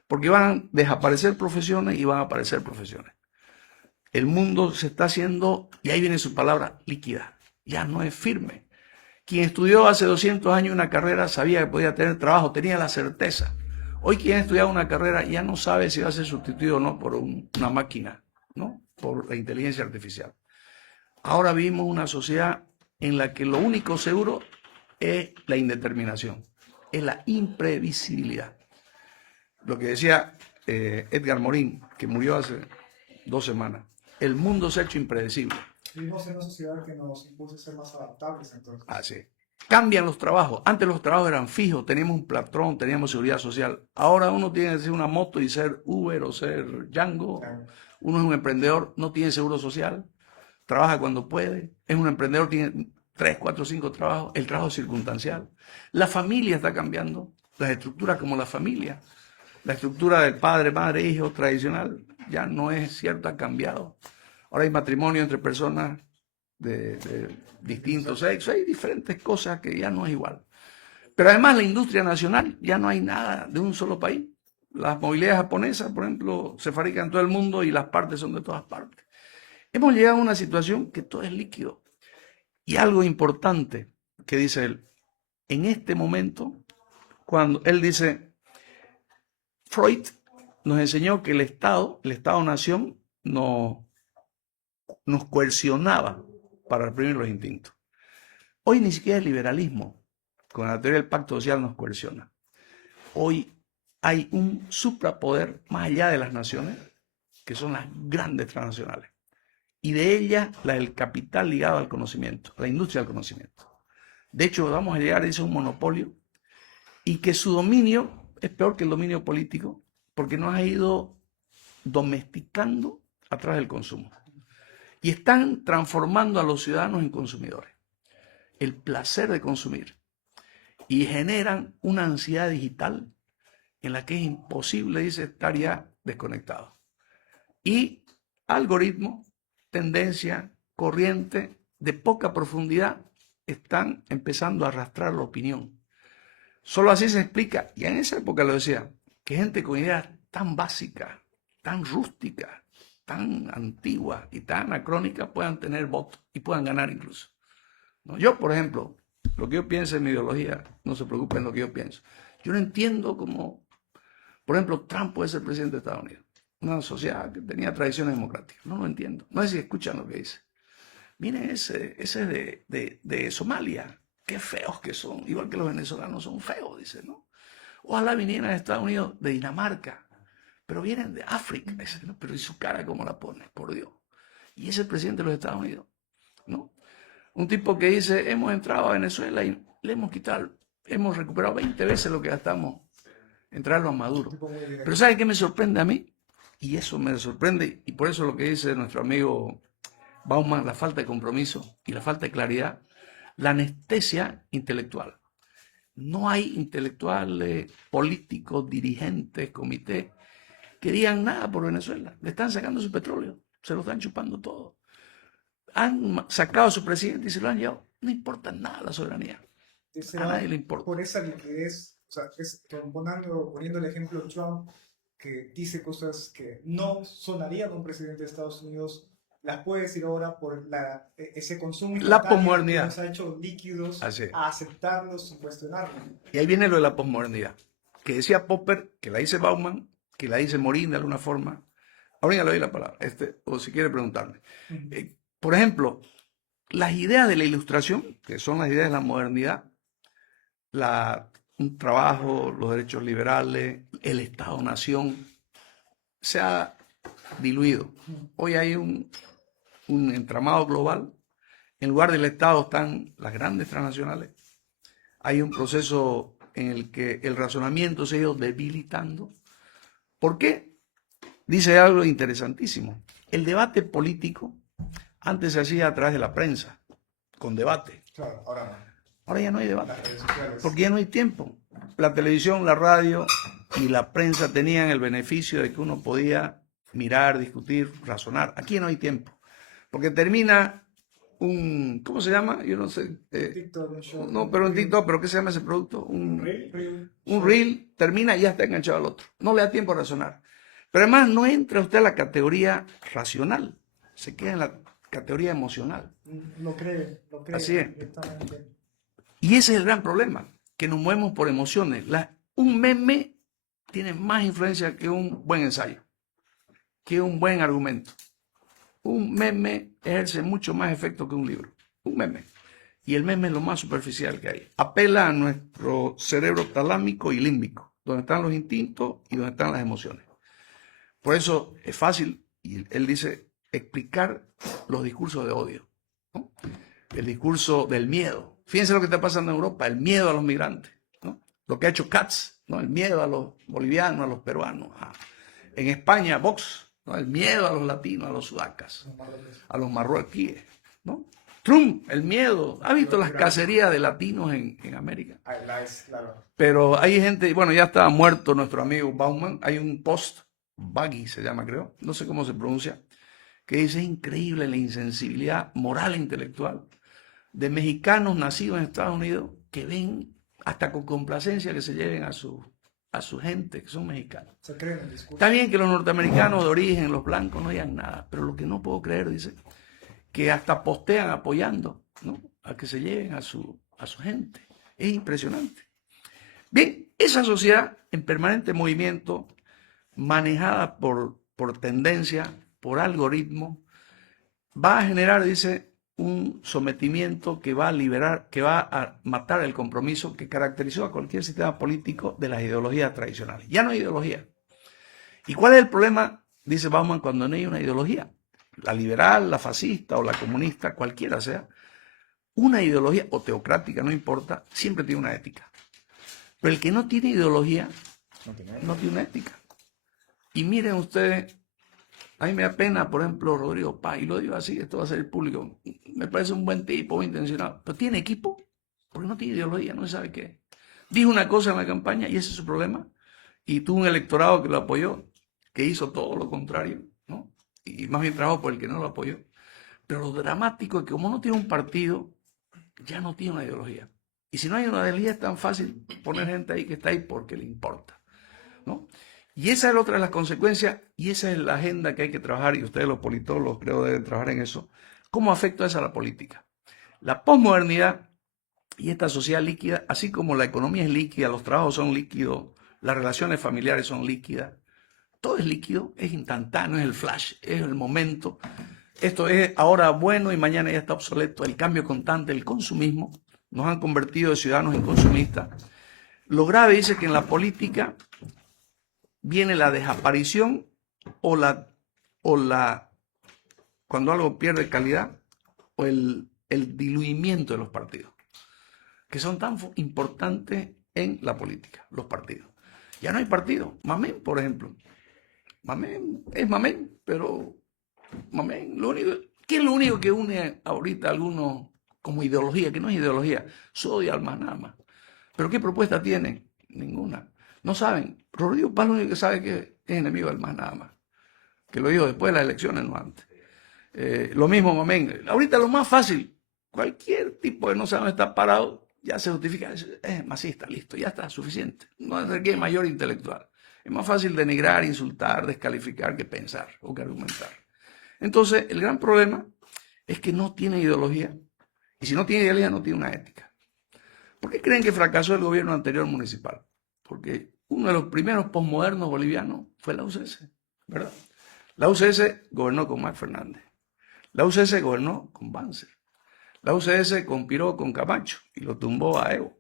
Porque van a desaparecer profesiones y van a aparecer profesiones. El mundo se está haciendo, y ahí viene su palabra, líquida. Ya no es firme. Quien estudió hace 200 años una carrera sabía que podía tener trabajo, tenía la certeza. Hoy quien ha estudiado una carrera ya no sabe si va a ser sustituido o no por una máquina, ¿no? Por la inteligencia artificial. Ahora vivimos una sociedad en la que lo único seguro es la indeterminación, es la imprevisibilidad. Lo que decía Edgar Morin, que murió hace 2 semanas, el mundo se ha hecho impredecible. Vivimos en una sociedad que nos impulsa a ser más adaptables, entonces. Así. Cambian los trabajos. Antes los trabajos eran fijos, teníamos un patrón, teníamos seguridad social. Ahora uno tiene que ser una moto y ser Uber o ser Django. Uno es un emprendedor, no tiene seguro social, trabaja cuando puede, es un emprendedor, tiene 3, 4, 5 trabajos, el trabajo es circunstancial. La familia está cambiando, las estructuras como la familia. La estructura del padre, madre, hijo tradicional ya no es cierta, ha cambiado. Ahora hay matrimonio entre personas de distintos sexos, hay diferentes cosas que ya no es igual. Pero además la industria nacional, ya no hay nada de un solo país. Las movilidades japonesas, por ejemplo, se fabrican en todo el mundo y las partes son de todas partes. Hemos llegado a una situación que todo es líquido. Y algo importante que dice él, en este momento, cuando él dice, Freud nos enseñó que el Estado-nación nos coercionaba para reprimir los instintos. Hoy ni siquiera el liberalismo, con la teoría del pacto social, nos coerciona. Hoy hay un suprapoder más allá de las naciones, que son las grandes transnacionales. Y de ellas, la del capital ligado al conocimiento, la industria del conocimiento. De hecho, vamos a llegar a ese un monopolio y que su dominio es peor que el dominio político porque nos ha ido domesticando a través del consumo. Y están transformando a los ciudadanos en consumidores. El placer de consumir. Y generan una ansiedad digital en la que es imposible, dice, estar ya desconectado. Y algoritmos, tendencia, corriente de poca profundidad están empezando a arrastrar la opinión. Solo así se explica, y en esa época lo decía, que gente con ideas tan básicas, tan rústicas, tan antiguas y tan anacrónicas puedan tener votos y puedan ganar incluso. ¿No? Yo, por ejemplo, lo que yo pienso en mi ideología, no se preocupen en lo que yo pienso. Yo no entiendo cómo, por ejemplo, Trump puede ser presidente de Estados Unidos. Una sociedad que tenía tradiciones democráticas. No lo entiendo. No sé si escuchan lo que dice. Miren, ese es de Somalia. Qué feos que son. Igual que los venezolanos son feos, dice, ¿no? Ojalá vinieran a Estados Unidos de Dinamarca. Pero vienen de África. Dice, ¿no? Pero ¿y su cara cómo la pone? Por Dios. Y es el presidente de los Estados Unidos, ¿no? Un tipo que dice, hemos entrado a Venezuela y le hemos quitado, hemos recuperado 20 veces lo que gastamos en traerlo a Maduro. Pero ¿sabe qué me sorprende a mí? Y eso me sorprende, y por eso lo que dice nuestro amigo Bauman, la falta de compromiso y la falta de claridad, la anestesia intelectual. No hay intelectuales, políticos, dirigentes, comités que digan nada por Venezuela. Le están sacando su petróleo, se lo están chupando todo. Han sacado a su presidente y se lo han llevado. No importa nada la soberanía. A nadie le importa. Por esa liquidez, o sea, poniendo el ejemplo de Trump, que dice cosas que no sonarían a un presidente de Estados Unidos, las puede decir ahora por ese consumo La instantáneo posmodernidad. que nos ha hecho líquidos Así es. a aceptarlos sin cuestionarlos. Y ahí viene lo de la posmodernidad, que decía Popper, que la dice Bauman, que la dice Morín de alguna forma. Ahorita le doy la palabra, o si quiere preguntarme. Por ejemplo, las ideas de la ilustración, que son las ideas de la modernidad, un trabajo, los derechos liberales, el Estado-nación, se ha diluido. Hoy hay un entramado global. En lugar del Estado están las grandes transnacionales. Hay un proceso en el que el razonamiento se ha ido debilitando. ¿Por qué? Dice algo interesantísimo. El debate político antes se hacía a través de la prensa, con debate. Claro, ahora no. Ahora ya no hay debate, Las redes sociales. porque ya no hay tiempo. La televisión, la radio y la prensa tenían el beneficio de que uno podía mirar, discutir, razonar. Aquí no hay tiempo, porque termina ¿cómo se llama? Yo no sé. TikTok, un show, No, pero en TikTok, ¿pero qué se llama ese producto? Reel. Un reel, termina y ya está enganchado al otro. No le da tiempo a razonar. Pero además no entra usted a la categoría racional, se queda en la categoría emocional. Lo cree. Así es. Directamente. Y ese es el gran problema, que nos movemos por emociones. Un meme tiene más influencia que un buen ensayo, que un buen argumento. Un meme ejerce mucho más efecto que un libro. Un meme. Y el meme es lo más superficial que hay. Apela a nuestro cerebro talámico y límbico, donde están los instintos y donde están las emociones. Por eso es fácil, y él dice, explicar los discursos de odio, ¿no? El discurso del miedo. Fíjense lo que está pasando en Europa, el miedo a los migrantes, ¿no? Lo que ha hecho Katz, ¿no? El miedo a los bolivianos, a los peruanos. En España, Vox, ¿no? El miedo a los latinos, a los sudacas, a los marroquíes, ¿no? Trump, el miedo. ¿Ha visto las cacerías de latinos en América? Claro. Pero hay gente, bueno, ya estaba muerto nuestro amigo Bauman, hay un post, Baggy se llama creo, no sé cómo se pronuncia, que dice, es increíble la insensibilidad moral e intelectual de mexicanos nacidos en Estados Unidos que ven hasta con complacencia que se lleven a su gente, que son mexicanos. Se cree en el discurso. Está bien que los norteamericanos de origen, los blancos, no digan nada, pero lo que no puedo creer, dice, que hasta postean apoyando, ¿no? A que se lleven a su gente. Es impresionante. Bien, esa sociedad en permanente movimiento, manejada por tendencia, por algoritmo, va a generar, dice, un sometimiento que va a liberar, que va a matar el compromiso que caracterizó a cualquier sistema político de las ideologías tradicionales. Ya no hay ideología. ¿Y cuál es el problema? Dice Bauman, cuando no hay una ideología. La liberal, la fascista o la comunista, cualquiera sea, una ideología o teocrática, no importa, siempre tiene una ética. Pero el que no tiene ideología, no tiene una ética. Y miren ustedes, a mí me da pena, por ejemplo, Rodrigo Paz, y lo digo así, esto va a ser público, me parece un buen tipo, muy intencionado, pero tiene equipo, porque no tiene ideología, no sabe qué. Dijo una cosa en la campaña y ese es su problema, y tuvo un electorado que lo apoyó, que hizo todo lo contrario, ¿no? Y más bien trabajó por el que no lo apoyó. Pero lo dramático es que como no tiene un partido, ya no tiene una ideología. Y si no hay una ideología es tan fácil poner gente ahí que está ahí porque le importa, ¿no? Y esa es otra de las consecuencias y esa es la agenda que hay que trabajar y ustedes los politólogos creo deben trabajar en eso. ¿Cómo afecta eso a la política? La posmodernidad y esta sociedad líquida, así como la economía es líquida, los trabajos son líquidos, las relaciones familiares son líquidas, todo es líquido, es instantáneo, es el flash, es el momento. Esto es ahora bueno y mañana ya está obsoleto. El cambio constante, el consumismo, nos han convertido de ciudadanos en consumistas. Lo grave dice que en la política viene la desaparición cuando algo pierde calidad, o el diluimiento de los partidos, que son tan importantes en la política, los partidos. Ya no hay partido. Mamén, por ejemplo. Mamén es Mamén, pero Mamén, ¿qué es lo único que une ahorita a algunos como ideología? Que no es ideología, su odio al más nada más. ¿Pero qué propuesta tienen? Ninguna. No saben. Rodrigo Paz lo único que sabe es que es enemigo del MAS nada más. Que lo dijo después de las elecciones, no antes. Lo mismo, Mamén. Ahorita lo más fácil, cualquier tipo que no sabe dónde está parado, ya se justifica, es masista, listo, ya está, suficiente. No requiere mayor intelectual. Es más fácil denigrar, insultar, descalificar que pensar o que argumentar. Entonces, el gran problema es que no tiene ideología. Y si no tiene ideología, no tiene una ética. ¿Por qué creen que fracasó el gobierno anterior municipal? Porque uno de los primeros posmodernos bolivianos fue la UCS, ¿verdad? La UCS gobernó con Max Fernández. La UCS gobernó con Banzer. La UCS conspiró con Camacho y lo tumbó a Evo.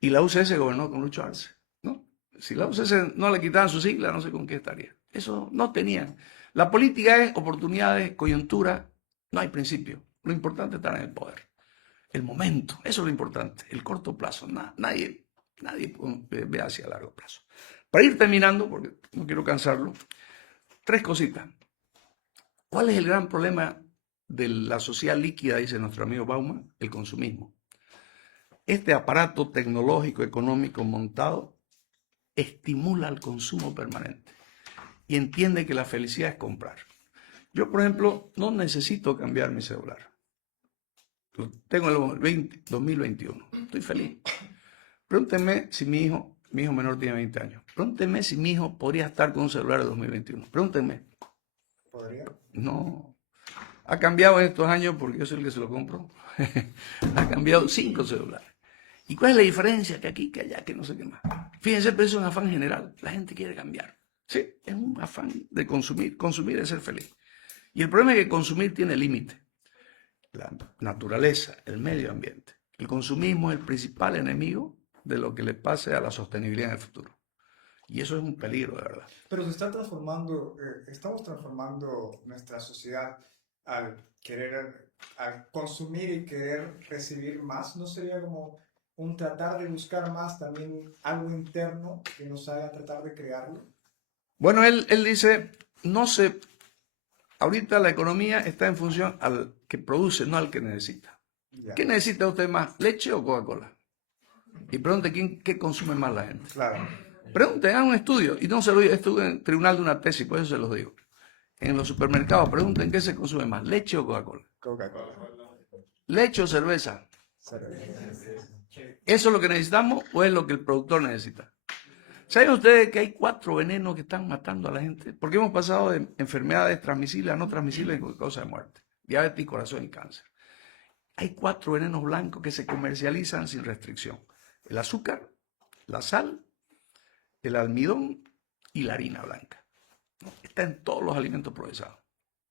Y la UCS gobernó con Lucho Arce, ¿no? Si la UCS no le quitaban su sigla, no sé con qué estaría. Eso no tenían. La política es oportunidades, coyuntura, no hay principio. Lo importante es estar en el poder. El momento, eso es lo importante. El corto plazo, nadie ve hacia largo plazo. Para ir terminando, porque no quiero cansarlo, 3 cositas. ¿Cuál es el gran problema de la sociedad líquida, dice nuestro amigo Bauman? El consumismo. Este aparato tecnológico, económico montado estimula el consumo permanente y entiende que la felicidad es comprar. Yo, por ejemplo, no necesito cambiar mi celular. Tengo el 2021. Estoy feliz. Pregúntenme si mi hijo menor tiene 20 años. Pregúntenme si mi hijo podría estar con un celular de 2021. Pregúntenme. ¿Podría? No. Ha cambiado en estos años porque yo soy el que se lo compro. Ha cambiado 5 celulares. ¿Y cuál es la diferencia? Que aquí, que allá, que no sé qué más. Fíjense, pero eso es un afán general. La gente quiere cambiar. Sí, es un afán de consumir. Consumir es ser feliz. Y el problema es que consumir tiene límite. La naturaleza, el medio ambiente. El consumismo es el principal enemigo de lo que le pase a la sostenibilidad en el futuro. Y eso es un peligro, de verdad. Pero se está transformando, estamos transformando nuestra sociedad al consumir y querer recibir más. ¿No sería como un tratar de buscar más también algo interno que nos haga tratar de crearlo? Bueno, él dice, ahorita la economía está en función al que produce, no al que necesita. Ya. ¿Qué necesita usted más, leche o Coca-Cola? Y pregunte qué consume más la gente. Claro. Pregunte, hagan un estudio, y no se lo digo, estuve en el tribunal de una tesis, por eso se los digo. En los supermercados, pregunten qué se consume más, leche o Coca-Cola. Coca-Cola. Leche o cerveza. ¿Eso es lo que necesitamos o es lo que el productor necesita? ¿Saben ustedes que hay 4 venenos que están matando a la gente? Porque hemos pasado de enfermedades transmisibles a no transmisibles con causa de muerte. Diabetes, corazón y cáncer. Hay 4 venenos blancos que se comercializan sin restricción. El azúcar, la sal, el almidón y la harina blanca. Está en todos los alimentos procesados.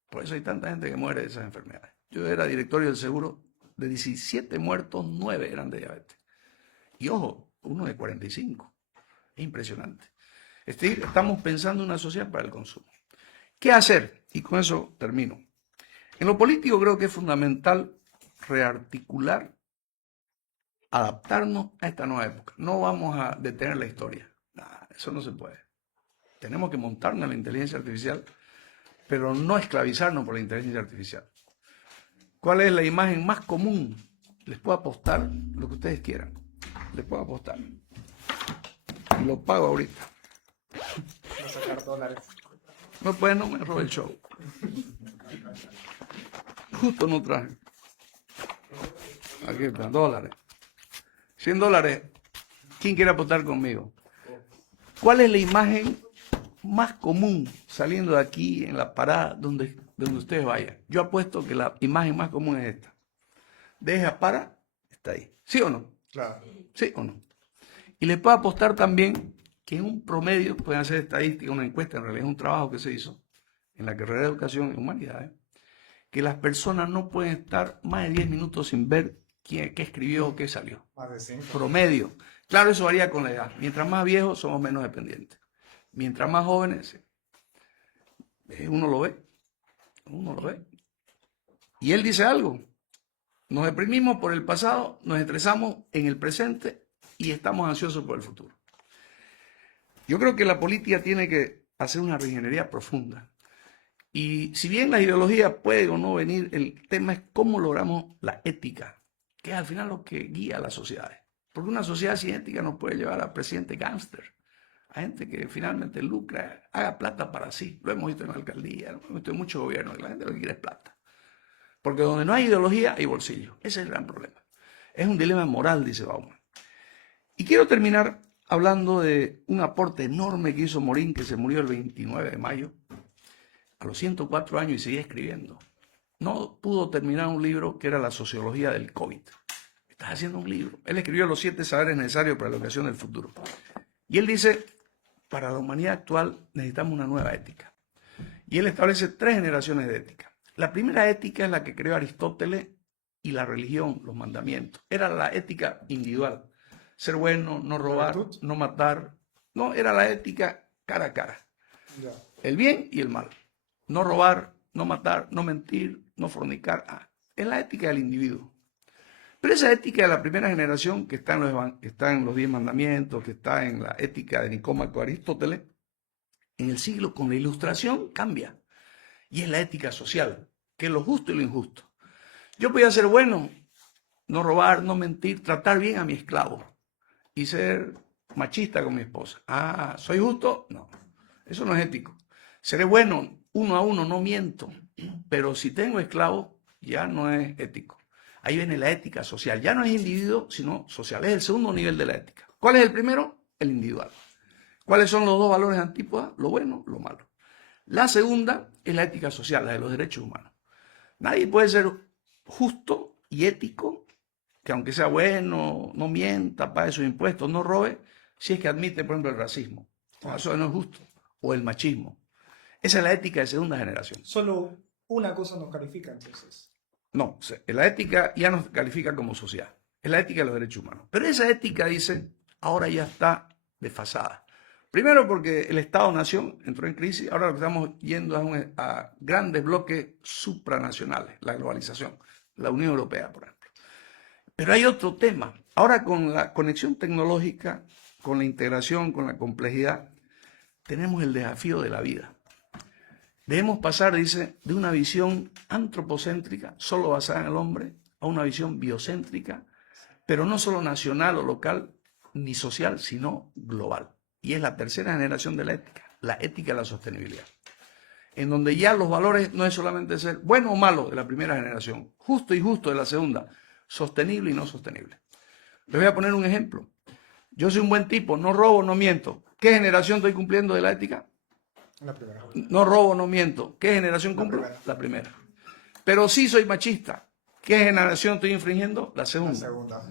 Por eso hay tanta gente que muere de esas enfermedades. Yo era directorio del seguro, de 17 muertos, 9 eran de diabetes. Y ojo, uno de 45. Es impresionante. Estamos pensando en una sociedad para el consumo. ¿Qué hacer? Y con eso termino. En lo político creo que es fundamental rearticular, adaptarnos a esta nueva época. No vamos a detener la historia. Eso no se puede. Tenemos que montarnos en la inteligencia artificial, pero no esclavizarnos por la inteligencia artificial. ¿Cuál es la imagen más común? Les puedo apostar lo que ustedes quieran. Les puedo apostar. Y lo pago ahorita. Voy a sacar dólares. No, pues no me robe el show. Justo no traje. Aquí está, $. $100. ¿Quién quiere apostar conmigo? ¿Cuál es la imagen más común saliendo de aquí en la parada donde ustedes vayan? Yo apuesto que la imagen más común es esta. Deja para, está ahí. ¿Sí o no? Claro. ¿Sí o no? Y les puedo apostar también que en un promedio, pueden hacer estadística, una encuesta, en realidad es un trabajo que se hizo en la carrera de Educación y Humanidades, que las personas no pueden estar más de 10 minutos sin ver qué escribió o qué salió. Más de 5. Promedio. Claro, eso varía con la edad. Mientras más viejos, somos menos dependientes. Mientras más jóvenes, uno lo ve. Uno lo ve. Y él dice algo. Nos deprimimos por el pasado, nos estresamos en el presente y estamos ansiosos por el futuro. Yo creo que la política tiene que hacer una reingeniería profunda. Y si bien la ideología puede o no venir, el tema es cómo logramos la ética, que es al final lo que guía a las sociedades. Porque una sociedad sin ética no puede llevar a presidente gángster, a gente que finalmente lucra, haga plata para sí. Lo hemos visto en la alcaldía, lo hemos visto en muchos gobiernos, que la gente lo que quiere es plata. Porque donde no hay ideología, hay bolsillo. Ese es el gran problema. Es un dilema moral, dice Bauman. Y quiero terminar hablando de un aporte enorme que hizo Morín, que se murió el 29 de mayo, a los 104 años, y seguía escribiendo. No pudo terminar un libro que era La sociología del COVID. Estás haciendo un libro. Él escribió los 7 saberes necesarios para la educación del futuro. Y él dice, para la humanidad actual necesitamos una nueva ética. Y él establece 3 generaciones de ética. La primera ética es la que creó Aristóteles y la religión, los mandamientos. Era la ética individual. Ser bueno, no robar, no matar. No, era la ética cara a cara. Ya. El bien y el mal. No robar, no matar, no mentir, no fornicar. Es la ética del individuo. Pero esa ética de la primera generación, que está en los 10 mandamientos, que está en la ética de Nicómaco de Aristóteles, en el siglo con la Ilustración cambia. Y es la ética social, que es lo justo y lo injusto. Yo voy a ser bueno, no robar, no mentir, tratar bien a mi esclavo y ser machista con mi esposa. ¿Soy justo? No, eso no es ético. Seré bueno, 1 a 1, no miento, pero si tengo esclavo, ya no es ético. Ahí viene la ética social. Ya no es individuo, sino social. Es el segundo nivel de la ética. ¿Cuál es el primero? El individual. ¿Cuáles son los 2 valores antípodas? Lo bueno, lo malo. La segunda es la ética social, la de los derechos humanos. Nadie puede ser justo y ético, que aunque sea bueno, no mienta, pague sus impuestos, no robe, si es que admite, por ejemplo, el racismo. Eso no es justo. O el machismo. Esa es la ética de segunda generación. Solo una cosa nos califica, entonces. No, la ética ya nos califica como sociedad. Es la ética de los derechos humanos. Pero esa ética, dice, ahora ya está desfasada. Primero porque el Estado-Nación entró en crisis. Ahora lo que estamos yendo a grandes bloques supranacionales, la globalización, la Unión Europea, por ejemplo. Pero hay otro tema. Ahora con la conexión tecnológica, con la integración, con la complejidad, tenemos el desafío de la vida. Debemos pasar, dice, de una visión antropocéntrica, solo basada en el hombre, a una visión biocéntrica, pero no solo nacional o local, ni social, sino global. Y es la tercera generación de la ética de la sostenibilidad, en donde ya los valores no es solamente ser bueno o malo de la primera generación, justo y justo de la segunda, sostenible y no sostenible. Les voy a poner un ejemplo. Yo soy un buen tipo, no robo, no miento. ¿Qué generación estoy cumpliendo de la ética? La primera. No robo, no miento. ¿Qué generación cumplo? La primera. Pero sí soy machista. ¿Qué generación estoy infringiendo? La segunda. La segunda.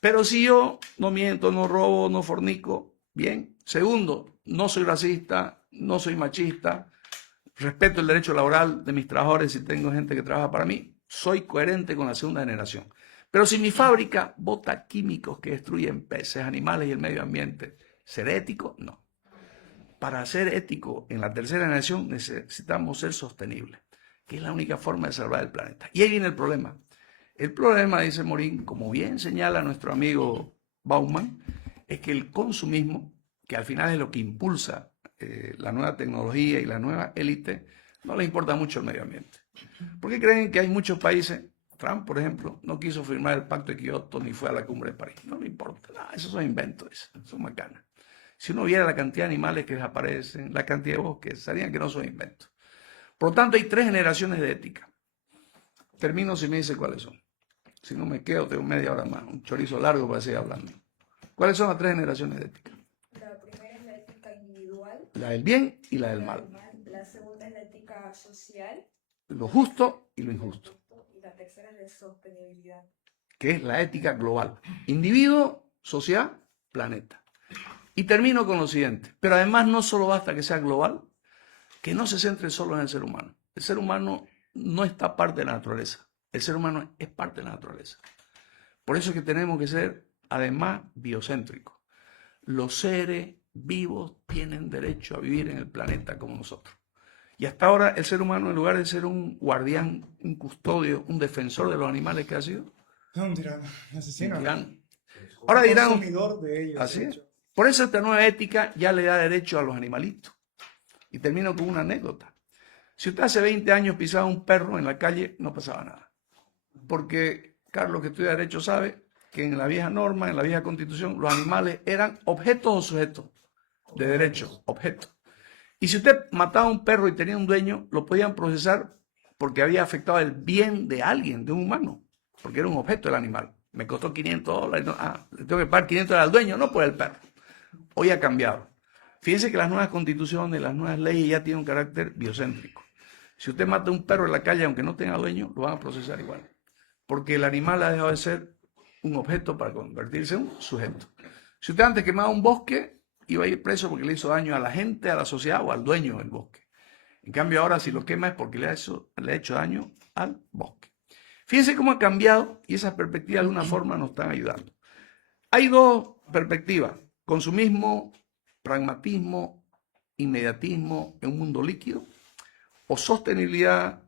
Pero si yo no miento, no robo, no fornico, bien. Segundo, no soy racista, no soy machista, respeto el derecho laboral de mis trabajadores si tengo gente que trabaja para mí, soy coherente con la segunda generación. Pero si mi fábrica bota químicos que destruyen peces, animales y el medio ambiente, ¿seré ético? No. Para ser ético en la tercera generación necesitamos ser sostenibles, que es la única forma de salvar el planeta. Y ahí viene el problema. El problema, dice Morín, como bien señala nuestro amigo Bauman, es que el consumismo, que al final es lo que impulsa la nueva tecnología y la nueva élite, no le importa mucho el medio ambiente. ¿Por qué creen que hay muchos países? Trump, por ejemplo, no quiso firmar el Pacto de Kioto ni fue a la cumbre de París. No le importa nada, esos son inventos, son macanas. Si uno viera la cantidad de animales que desaparecen, la cantidad de bosques, sabrían que no son inventos. Por lo tanto, hay 3 generaciones de ética. Termino si me dice cuáles son. Si no me quedo, tengo media hora más, un chorizo largo para seguir hablando. ¿Cuáles son las 3 generaciones de ética? La primera es la ética individual. La del bien y la del mal. La segunda es la ética social. Lo justo y lo injusto. Y la tercera es de sostenibilidad. Que es la ética global. Individuo, sociedad, planeta. Y termino con lo siguiente. Pero además no solo basta que sea global, que no se centre solo en el ser humano. El ser humano no está parte de la naturaleza. El ser humano es parte de la naturaleza. Por eso es que tenemos que ser, además, biocéntricos. Los seres vivos tienen derecho a vivir en el planeta como nosotros. Y hasta ahora el ser humano, en lugar de ser un guardián, un custodio, un defensor de los animales que ha sido, Un tirano, un asesino. un tirano. Ahora dirán, Consumidor de ellos. así de es. hecho. Por eso esta nueva ética ya le da derecho a los animalitos. Y termino con una anécdota. Si usted hace 20 años pisaba un perro en la calle, no pasaba nada. Porque Carlos, que estudia Derecho, sabe que en la vieja norma, en la vieja constitución, los animales eran objetos o sujetos de derecho, objetos. Y si usted mataba a un perro y tenía un dueño, lo podían procesar porque había afectado el bien de alguien, de un humano, porque era un objeto el animal. Me costó $500, no, le tengo que pagar $500 al dueño, no por el perro. Hoy ha cambiado. Fíjense que las nuevas constituciones, las nuevas leyes ya tienen un carácter biocéntrico. Si usted mata a un perro en la calle, aunque no tenga dueño, lo van a procesar igual. Porque el animal ha dejado de ser un objeto para convertirse en un sujeto. Si usted antes quemaba un bosque, iba a ir preso porque le hizo daño a la gente, a la sociedad o al dueño del bosque. En cambio, ahora si lo quema es porque le ha hecho daño al bosque. Fíjense cómo ha cambiado y esas perspectivas de una forma nos están ayudando. Hay dos perspectivas: consumismo, pragmatismo, inmediatismo en un mundo líquido, o sostenibilidad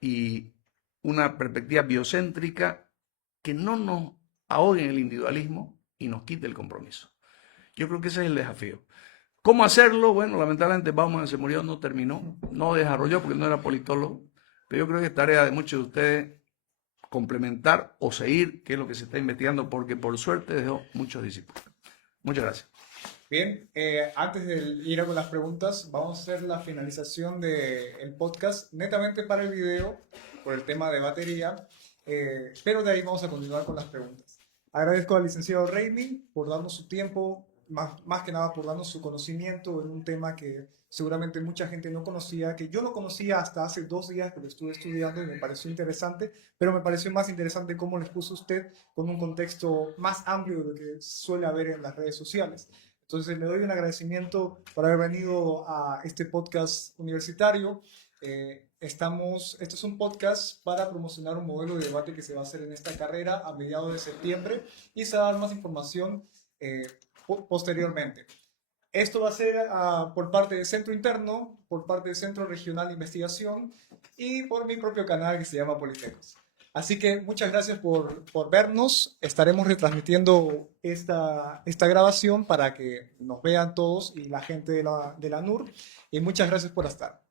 y una perspectiva biocéntrica que no nos ahogue en el individualismo y nos quite el compromiso. Yo creo que ese es el desafío. ¿Cómo hacerlo? Bueno, lamentablemente Bauman se murió, no terminó, no desarrolló porque no era politólogo, pero yo creo que es tarea de muchos de ustedes complementar o seguir, que es lo que se está investigando, porque por suerte dejó muchos discípulos. Muchas gracias. Bien, antes de ir con las preguntas, vamos a hacer la finalización del podcast netamente para el video, por el tema de batería, pero de ahí vamos a continuar con las preguntas. Agradezco al licenciado Raimi por darnos su tiempo, más que nada por darnos su conocimiento en un tema que seguramente mucha gente no conocía, que yo no conocía hasta hace 2 días que lo estuve estudiando y me pareció interesante, pero me pareció más interesante cómo les puso usted con un contexto más amplio de lo que suele haber en las redes sociales. Entonces le doy un agradecimiento por haber venido a este podcast universitario. Esto es un podcast para promocionar un modelo de debate que se va a hacer en esta carrera a mediados de septiembre y se va a dar más información posteriormente. Esto va a ser por parte del Centro Interno, por parte del Centro Regional de Investigación y por mi propio canal que se llama Politecos. Así que muchas gracias por vernos. Estaremos retransmitiendo esta grabación para que nos vean todos y la gente de la NUR. Y muchas gracias por estar.